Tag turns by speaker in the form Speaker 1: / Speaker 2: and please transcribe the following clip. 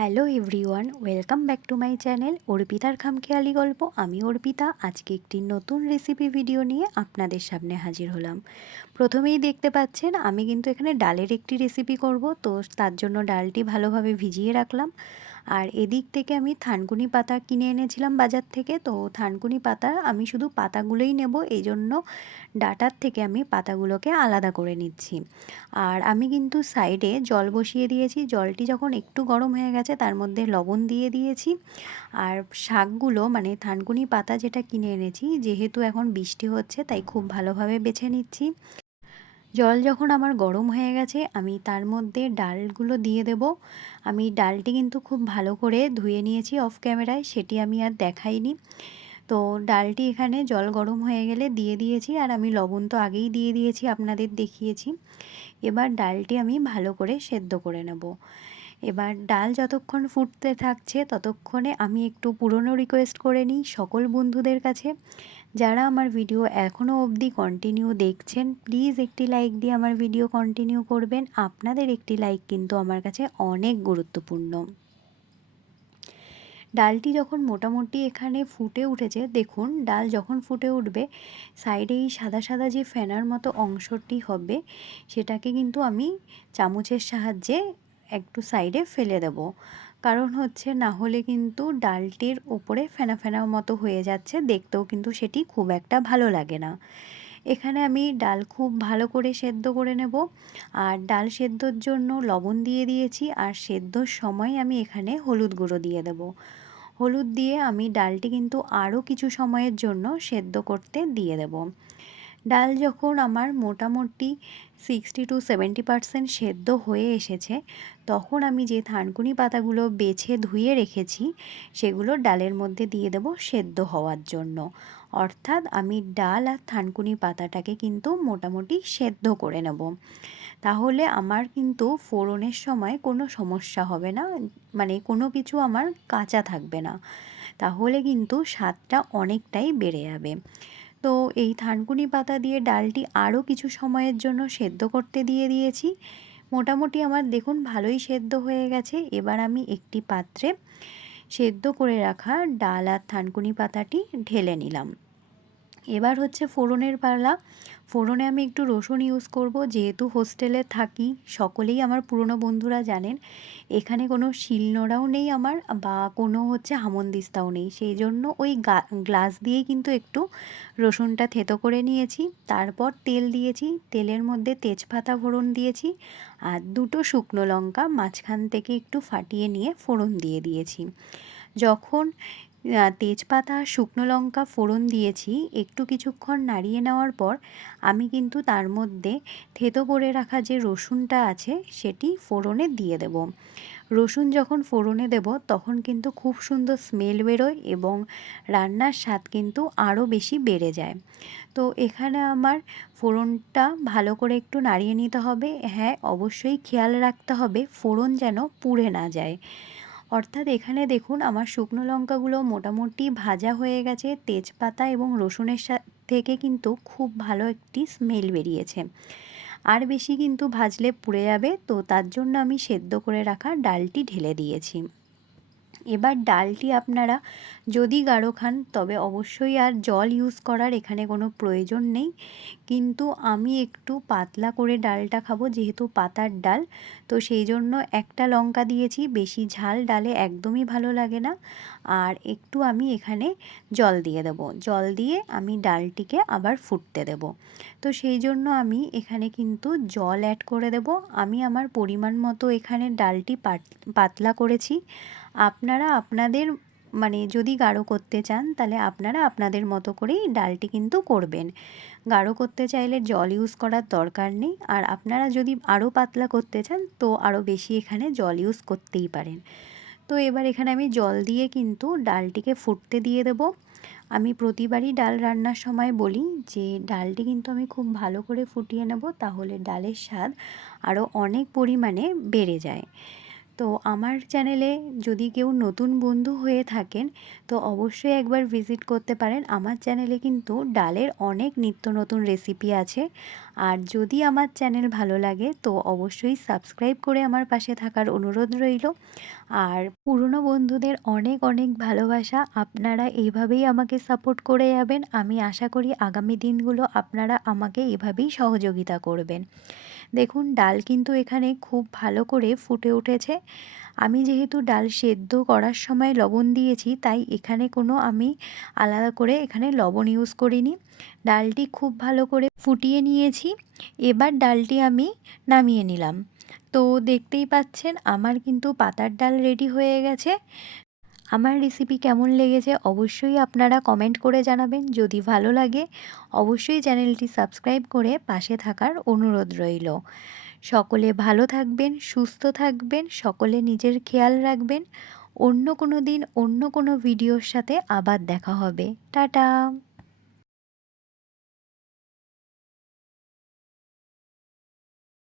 Speaker 1: Hello everyone welcome back to my channel অর্পিতার খামখেয়ালি গল্প আমি অর্পিতা আজকে একটি নতুন রেসিপি ভিডিও নিয়ে আপনাদের সামনে হাজির হলাম। প্রথমেই দেখতে পাচ্ছেন, আমি কিন্তু এখানে ডালের একটি রেসিপি করব, তো তার জন্য ডালটি ভালোভাবে ভিজিয়ে রাখলাম। আর এদিক থেকে আমি থানকুনি পাতা কিনে এনেছিলাম বাজার থেকে, তো থানকুনি পাতা আমি শুধু পাতাগুলোই নেব এই জন্য ডাটার থেকে আমি পাতাগুলোকে আলাদা করে নিচ্ছি। আর আমি কিন্তু সাইডে জল বসিয়ে দিয়েছি, জলটি যখন একটু গরম হয়ে গেছে তার মধ্যে লবণ দিয়ে দিয়েছি। আর শাকগুলো মানে থানকুনি পাতা যেটা কিনে এনেছি, যেহেতু এখন বৃষ্টি হচ্ছে তাই খুব ভালোভাবে বেছে নিচ্ছি। জল যখন আমার গরম হয়ে গেছে, আমি তার মধ্যে ডালগুলো দিয়ে দেব। আমি ডালটি কিন্তু খুব ভালো করে ধুয়ে নিয়েছি অফ ক্যামেরায় সেটি আমি আর দেখাইনি। তো ডালটি এখানে জল গরম হয়ে গেলে দিয়ে দিয়েছি, আর আমি লবণ তো আগেই দিয়ে দিয়েছি, আপনাদের দেখিয়েছি। এবার ডালটি আমি ভালো করে সেদ্ধ করে নেব। এবার ডাল যতক্ষণ ফুটতে থাকছে, ততক্ষণে আমি একটু পুরনো রিকোয়েস্ট করে নিই সকল বন্ধুদের কাছে। যারা আমার ভিডিও এখনও অবধি কন্টিনিউ দেখছেন প্লিজ একটি লাইক দিয়ে আমার ভিডিও কন্টিনিউ করবেন। আপনাদের একটি লাইক কিন্তু আমার কাছে অনেক গুরুত্বপূর্ণ। ডালটি যখন মোটামুটি এখানে ফুটে উঠেছে, দেখুন, ডাল যখন ফুটে উঠবে সাইডে এই সাদা সাদা যে ফেনার মতো অংশটি হবে, সেটাকে কিন্তু আমি চামচের সাহায্যে একটু সাইডে ফেলে দেব। কারণ হচ্ছে না হলে কিন্তু ডালটির ওপরে ফেনা ফেনা মতো হয়ে যাচ্ছে, দেখতেও কিন্তু সেটি খুব একটা ভালো লাগে না। এখানে আমি ডাল খুব ভালো করে সেদ্ধ করে নেব। আর ডাল সেদ্ধর জন্য লবণ দিয়ে দিয়েছি, আর সেদ্ধর সময় আমি এখানে হলুদ গুঁড়ো দিয়ে দেব। হলুদ দিয়ে আমি ডালটি কিন্তু আরও কিছু সময়ের জন্য সেদ্ধ করতে দিয়ে দেব। ডাল যখন আমার মোটামুটি সিক্সটি টু সেভেন্টি পারসেন্ট সেদ্ধ হয়ে এসেছে, তখন আমি যে থানকুনি পাতাগুলো বেছে ধুয়ে রেখেছি, সেগুলো ডালের মধ্যে দিয়ে দেব সেদ্ধ হওয়ার জন্য। অর্থাৎ আমি ডাল আর থানকুনি পাতাটাকে কিন্তু মোটামুটি সেদ্ধ করে নেব। তাহলে আমার কিন্তু ফোড়নের সময় কোনো সমস্যা হবে না মানে কোনো কিছু আমার কাঁচা থাকবে না। তাহলে কিন্তু স্বাদটা অনেকটাই বেড়ে যাবে। তো এই থানকুনি পাতা দিয়ে ডালটি আরও কিছু সময়ের জন্য সেদ্ধ করতে দিয়ে দিয়েছি। মোটামুটি আমার দেখুন ভালোই সেদ্ধ হয়ে গেছে। এবার আমি একটি পাত্রে সেদ্ধ করে রাখা ডাল আর থানকুনি পাতাটি ঢেলে নিলাম। এবার হচ্ছে ফোড়নের পালা। ফোড়নে আমি একটু রসুন ইউজ করব। যেহেতু হোস্টেলে থাকি, সকলেই আমার পুরনো বন্ধুরা জানেন, এখানে কোনো শিলনোড়াও নেই আমার বা কোনো হচ্ছে হামনদিস্তাও নেই। সেই জন্য ওই গ্লাস দিয়েই কিন্তু একটু রসুনটা থেতো করে নিয়েছি। তারপর তেল দিয়েছি। তেলের মধ্যে তেজপাতা ফোড়ন দিয়েছি আর দুটো শুকনো লঙ্কা মাঝখান থেকে একটু ফাটিয়ে নিয়ে ফোড়ন দিয়ে দিয়েছি। যখন তেজপাতা, শুকনো লঙ্কা ফোড়ন দিয়েছি। একটু কিছুক্ষণ নাড়িয়ে নেওয়ার পর আমি কিন্তু তার মধ্যে থেতো করে রাখা যে রসুনটা আছে, সেটি ফোড়নে দিয়ে দেব। রসুন যখন ফোড়নে দেব, তখন কিন্তু খুব সুন্দর স্মেল বেরোয় এবং রান্নার স্বাদ কিন্তু আরও বেশি বেড়ে যায়। তো এখানে আমার ফোড়নটা ভালো করে একটু নাড়িয়ে নিতে হবে। হ্যাঁ অবশ্যই খেয়াল রাখতে হবে, ফোড়ন যেন পুড়ে না যায়। অর্থাৎ এখানে দেখুন আমার শুকনো লঙ্কাগুলো মোটামুটি ভাজা হয়ে গেছে, তেজপাতা এবং রসুনের থেকে কিন্তু খুব ভালো একটি স্মেল বেরিয়েছে। আর বেশি কিন্তু ভাজলে পুড়ে যাবে, তো তার জন্য আমি সেদ্ধ করে রাখা ডালটি ঢেলে দিয়েছি। এবার ডালটি আপনারা যদি গাঢ় খান, তবে অবশ্যই আর জল ইউজ করার এখানে কোনো প্রয়োজন নেই। কিন্তু আমি একটু পাতলা করে ডালটা খাব, যেহেতু পাতার ডাল, তো সেই জন্য একটা লঙ্কা দিয়েছি। বেশি ঝাল ডালে একদমই ভালো লাগে না। আর একটু আমি এখানে জল দিয়ে দেবো। জল দিয়ে আমি ডালটিকে আবার ফুটতে দেব। তো সেই জন্য আমি এখানে কিন্তু জল অ্যাড করে দেব। আমি আমার পরিমাণ মতো এখানে ডালটি পাতলা করেছি। আপনারা আপনাদের মানে যদি গাঢ় করতে চান, তাহলে আপনারা আপনাদের মতো করেই ডালটি কিন্তু করবেন। গাঢ় করতে চাইলে জল ইউজ করার দরকার নেই। আর আপনারা যদি আরও পাতলা করতে চান, তো আরও বেশি এখানে জল ইউজ করতেই পারেন। তো এবার এখানে আমি জল দিয়ে কিন্তু ডালটিকে ফুটতে দিয়ে দেব। আমি প্রতিবারই ডাল রান্নার সময় বলি যে, ডালটি কিন্তু আমি খুব ভালো করে ফুটিয়ে নেব, তাহলে ডালের স্বাদ আরও অনেক পরিমাণে বেড়ে যায়। তো আমার চ্যানেলে যদি কেউ নতুন বন্ধু হয়ে থাকেন, তো অবশ্যই একবার ভিজিট করতে পারেন। আমার চ্যানেলে কিন্তু ডালের অনেক নিত্য নতুন রেসিপি আছে। আর যদি আমার চ্যানেল ভালো লাগে, তো অবশ্যই সাবস্ক্রাইব করে আমার পাশে থাকার অনুরোধ রইল। আর পুরনো বন্ধুদের অনেক অনেক ভালোবাসা। আপনারা এইভাবেই আমাকে সাপোর্ট করে যাবেন। আমি আশা করি আগামী দিনগুলো আপনারা আমাকে এভাবেই সহযোগিতা করবেন। দেখুন, ডাল কিন্তু এখানে খুব ভালো করে ফুটে উঠেছে। আমি যেহেতু ডাল সেদ্ধ করার সময় লবণ দিয়েছি, তাই এখানে কোনো আমি আলাদা করে এখানে লবণ ইউজ করিনি। ডালটি খুব ভালো করে ফুটিয়ে নিয়েছি। এবার ডালটি আমি নামিয়ে নিলাম। তো দেখতেই পাচ্ছেন, আমার কিন্তু পাতার ডাল রেডি হয়ে গেছে। আমার রেসিপি কেমন লেগেছে অবশ্যই আপনারা কমেন্ট করে জানাবেন। যদি ভালো লাগে, অবশ্যই চ্যানেলটি সাবস্ক্রাইব করে পাশে থাকার অনুরোধ রইল। সকলে ভালো থাকবেন, সুস্থ থাকবেন, সকলে নিজের খেয়াল রাখবেন। অন্য কোনো দিন, অন্য কোনো ভিডিওর সাথে আবার দেখা হবে। টাটা!